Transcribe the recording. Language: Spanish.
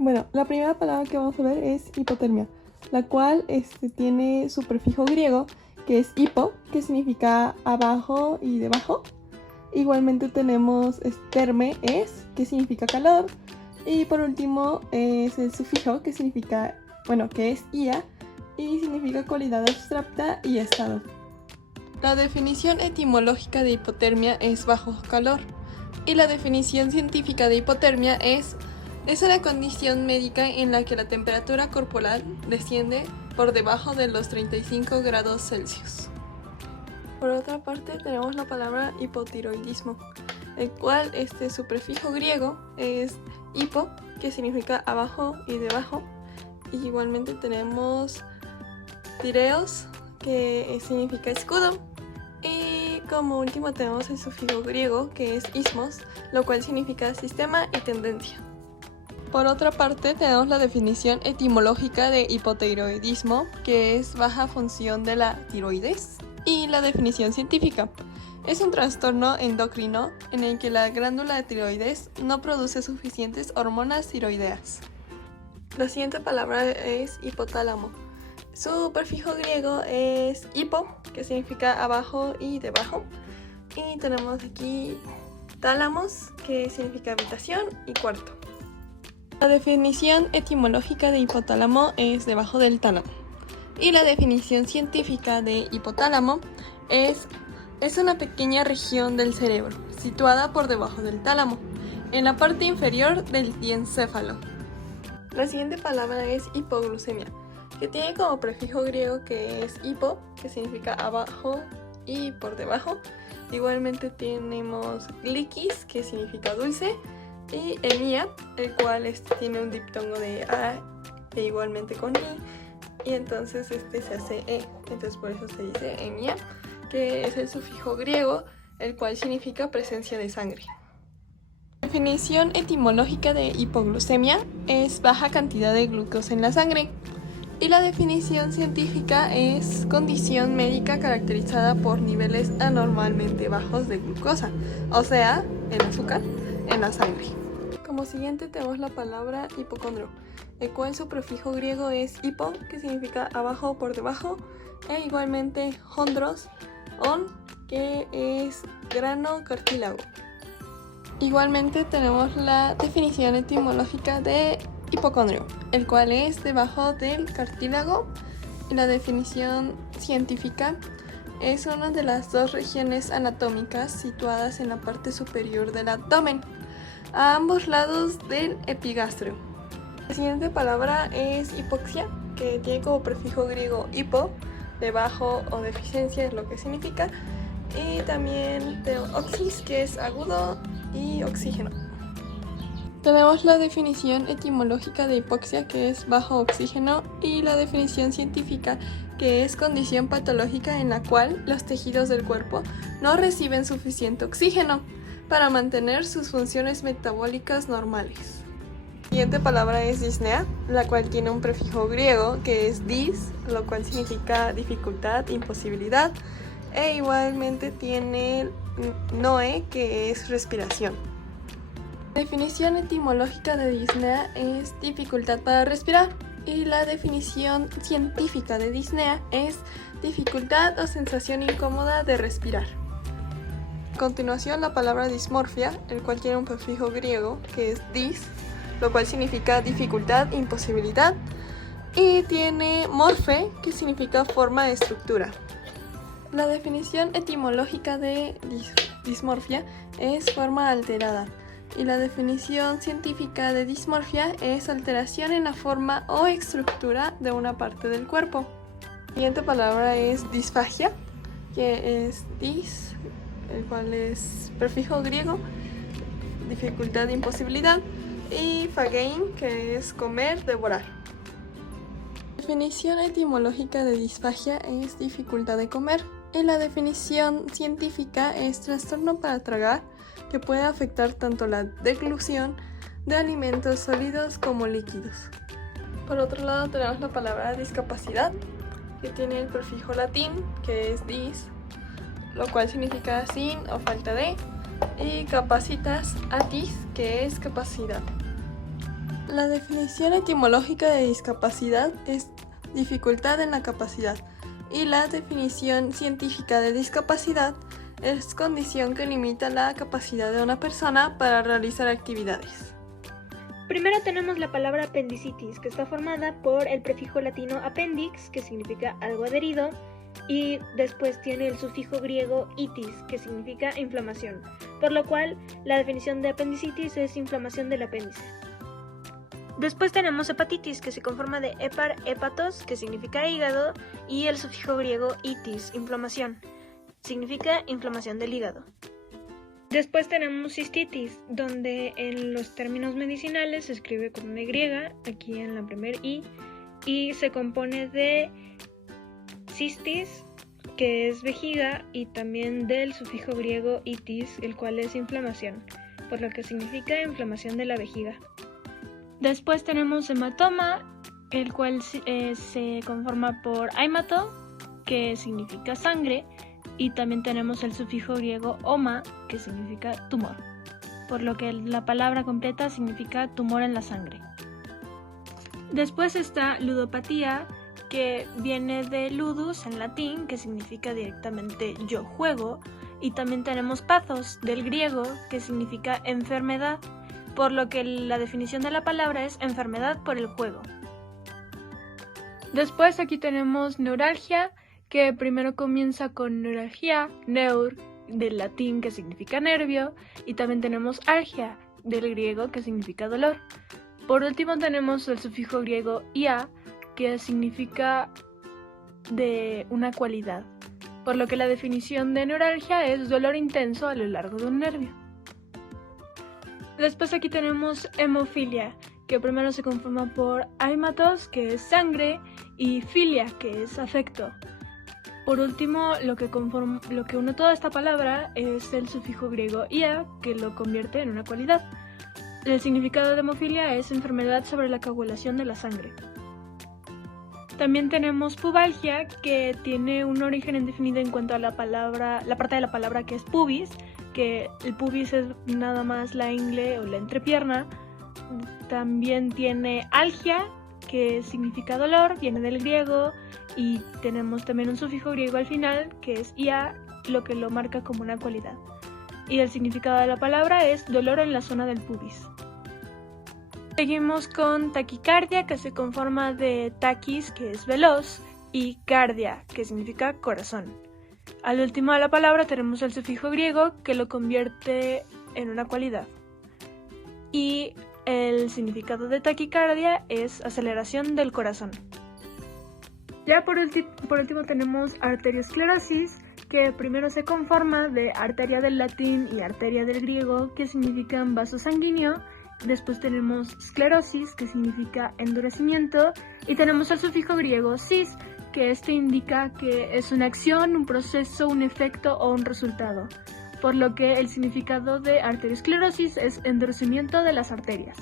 Bueno, la primera palabra que vamos a ver es hipotermia, la cual tiene su prefijo griego, que es hipo, que significa abajo y debajo. Igualmente tenemos terme, es, que significa calor. Y por último es el sufijo, que significa, que es ia, y significa cualidad abstracta y estado. La definición etimológica de hipotermia es bajo calor. Y la definición científica de hipotermia es una condición médica en la que la temperatura corporal desciende por debajo de los 35 grados Celsius. Por otra parte tenemos la palabra hipotiroidismo, el cual su prefijo griego es hipo, que significa abajo y debajo. Y igualmente tenemos tireos, que significa escudo. Y como último tenemos el sufijo griego, que es ismos, lo cual significa sistema y tendencia. Por otra parte tenemos la definición etimológica de hipotiroidismo, que es baja función de la tiroides. Y la definición científica: es un trastorno endocrino en el que la glándula de tiroides no produce suficientes hormonas tiroideas. La siguiente palabra es hipotálamo. Su prefijo griego es hipo, que significa abajo y debajo. Y tenemos aquí tálamos, que significa habitación y cuarto. La definición etimológica de hipotálamo es debajo del tálamo. Y la definición científica de hipotálamo es una pequeña región del cerebro, situada por debajo del tálamo, en la parte inferior del diencéfalo. La siguiente palabra es hipoglucemia, que tiene como prefijo griego que es hipo, que significa abajo y por debajo. Igualmente tenemos glikis, que significa dulce, y emia, el cual tiene un diptongo de a e igualmente con i, y entonces se hace e, entonces por eso se dice emia, que es el sufijo griego, el cual significa presencia de sangre. La definición etimológica de hipoglucemia es baja cantidad de glucosa en la sangre. Y la definición científica es condición médica caracterizada por niveles anormalmente bajos de glucosa, o sea, el azúcar, en la sangre. Como siguiente tenemos la palabra hipocondrio, el cual su prefijo griego es hipo, que significa abajo o por debajo, e igualmente hondros, que es grano cartílago. Igualmente tenemos la definición etimológica de hipocondrio, el cual es debajo del cartílago, y la definición científica es una de las dos regiones anatómicas situadas en la parte superior del abdomen, a ambos lados del epigastrio. La siguiente palabra es hipoxia, que tiene como prefijo griego hipo, debajo o deficiencia es lo que significa, y también tenemos oxis, que es agudo, y oxígeno. Tenemos la definición etimológica de hipoxia, que es bajo oxígeno, y la definición científica, que es condición patológica en la cual los tejidos del cuerpo no reciben suficiente oxígeno para mantener sus funciones metabólicas normales. La siguiente palabra es disnea, la cual tiene un prefijo griego que es dis, lo cual significa dificultad, imposibilidad, e igualmente tiene noe, que es respiración. La definición etimológica de disnea es dificultad para respirar, y la definición científica de disnea es dificultad o sensación incómoda de respirar. A continuación la palabra dismorfia, el cual tiene un prefijo griego que es dis, lo cual significa dificultad, imposibilidad, y tiene morfe, que significa forma de estructura. La definición etimológica de dismorfia es forma alterada, y la definición científica de dismorfia es alteración en la forma o estructura de una parte del cuerpo. La siguiente palabra es disfagia, que es dis, el cual es prefijo griego, dificultad, imposibilidad, y phagein, que es comer, devorar. La definición etimológica de disfagia es dificultad de comer, y la definición científica es trastorno para tragar, que puede afectar tanto la deglución de alimentos sólidos como líquidos. Por otro lado tenemos la palabra discapacidad, que tiene el prefijo latín, que es dis, lo cual significa sin o falta de, y capacitas atis, que es capacidad. La definición etimológica de discapacidad es dificultad en la capacidad y la definición científica de discapacidad es condición que limita la capacidad de una persona para realizar actividades. Primero tenemos la palabra apendicitis, que está formada por el prefijo latino appendix, que significa algo adherido, y después tiene el sufijo griego itis, que significa inflamación, por lo cual la definición de apendicitis es inflamación del apéndice. Después tenemos hepatitis, que se conforma de hepar, hepatos, que significa hígado, y el sufijo griego itis, inflamación, significa inflamación del hígado. Después tenemos cistitis, donde en los términos medicinales se escribe con una Y, aquí en la primera I, y se compone de cistis, que es vejiga, y también del sufijo griego itis, el cual es inflamación, por lo que significa inflamación de la vejiga. Después tenemos hematoma, el cual se conforma por aimato, que significa sangre, y también tenemos el sufijo griego oma, que significa tumor, por lo que la palabra completa significa tumor en la sangre. Después está ludopatía, que viene de ludus en latín, que significa directamente yo juego, y también tenemos pathos del griego, que significa enfermedad, por lo que la definición de la palabra es enfermedad por el juego. Después aquí tenemos neuralgia, que primero comienza con neuralgia, neur, del latín, que significa nervio, y también tenemos algia, del griego, que significa dolor. Por último tenemos el sufijo griego ia, que significa de una cualidad, por lo que la definición de neuralgia es dolor intenso a lo largo de un nervio. Después aquí tenemos hemofilia, que primero se conforma por aimatos, que es sangre, y filia, que es afecto. Por último, lo que une toda esta palabra es el sufijo griego ia, que lo convierte en una cualidad. El significado de hemofilia es enfermedad sobre la coagulación de la sangre. También tenemos pubalgia, que tiene un origen indefinido en cuanto a la parte de la palabra que es pubis, que el pubis es nada más la ingle o la entrepierna. También tiene algia, que significa dolor, viene del griego, y tenemos también un sufijo griego al final, que es ia, lo que lo marca como una cualidad. Y el significado de la palabra es dolor en la zona del pubis. Seguimos con taquicardia, que se conforma de taquis, que es veloz, y cardia, que significa corazón. Al último de la palabra tenemos el sufijo griego, que lo convierte en una cualidad. Y el significado de taquicardia es aceleración del corazón. Ya por último tenemos arteriosclerosis, que primero se conforma de arteria del latín y arteria del griego, que significan vaso sanguíneo. Después tenemos sclerosis, que significa endurecimiento, y tenemos el sufijo griego cis, que este indica que es una acción, un proceso, un efecto o un resultado, por lo que el significado de arteriosclerosis es endurecimiento de las arterias.